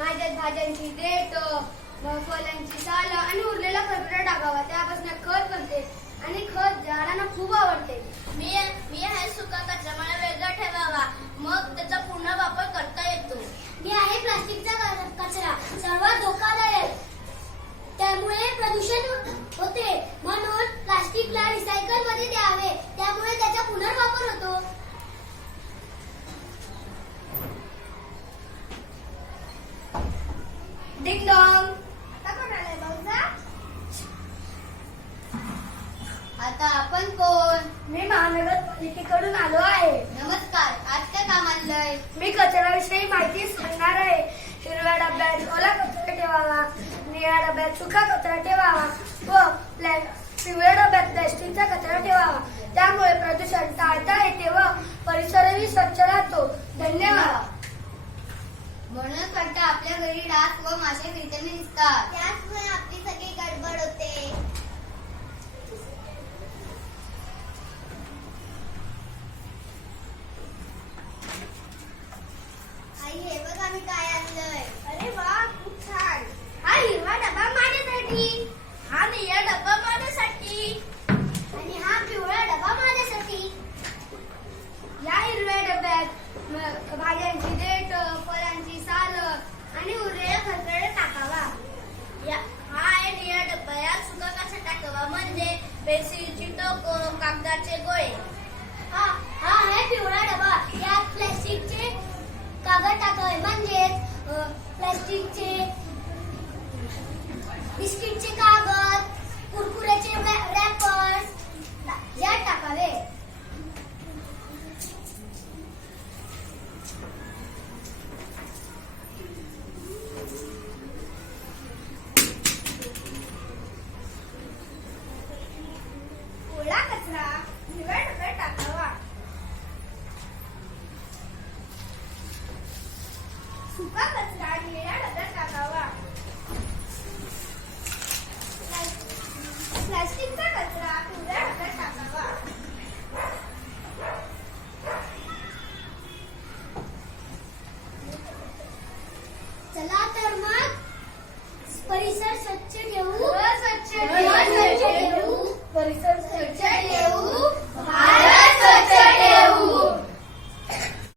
माझ्यात भाज्यांची देठ, फळांची साल आणि उरलेला कचरा टाकावा. त्यापासून खत बनते आणि खत झाडांना खूप आवडते. मी आहे सुका कचरा मला वेगळा ठेवावा, मग त्याचा पुन्हा वापर करता येतो. मी आहे प्लास्टिकचा कचरा, सर्वात धोकादायक, त्यामुळे प्रदूषण होते. म्हणून प्लास्टिकला रिसायकल मध्ये द्यावे, त्यामुळे त्याचा पुनर्वापर होतो. Ding dong. आता कोण आलंय भाऊजा? आता आपण कोण? मी महानगरपालिकेकडून आलो आहे. नमस्कार, आज काय काम आणलंय? मी कचऱ्याविषयी माहिती सांगणार आहे. हिरव्या डब्यात ओला कचरा ठेवावा, निळ्या डब्यात सुका कचरा ठेवावा व पिवळ्या डब्यात प्लॅस्टिकचा कचरा ठेवावा. त्यामुळे प्रदूषण टाळता येते व परिसरही स्वच्छ राहतो. धन्यवाद. म्हणून वाटतं आपल्या घरी डास व मासे फिरताना दिसतात. त्यामुळे आपली सगळी गडबड होते. आई, हे बघ आम्ही काय आणलंय. अरे वा, खूप छान. हा हिरवा डबा माझ्यासाठी. हा निळा डब्बा माझ्यासाठी. आणि हा पिवळा डबा माझ्यासाठी. या हिरव्या डब्यात भाज्यांची देठ, फळांची साल आणि उरलेला कचरा टाकावा. हा आहे निळा डब्बा, यात सुका कचरा टाकावा, म्हणजे पेन्सिलची टोक, कागदाचे गोळे. हा आहे पिवळा डबा, यात प्लास्टिकचे कागद टाकावे, म्हणजेच प्लास्टिकचे बिस्किटचे कागद, कुरकुऱ्याचे रॅपर्स यात टाकावे. ओला कचरा हिरव्या डब्यात टाकावा. सुका कचरा निळ्या डब्यात टाकावा. प्लास्टिकचा कचरा पिवळ्या डब्यात टाकावा. चला तर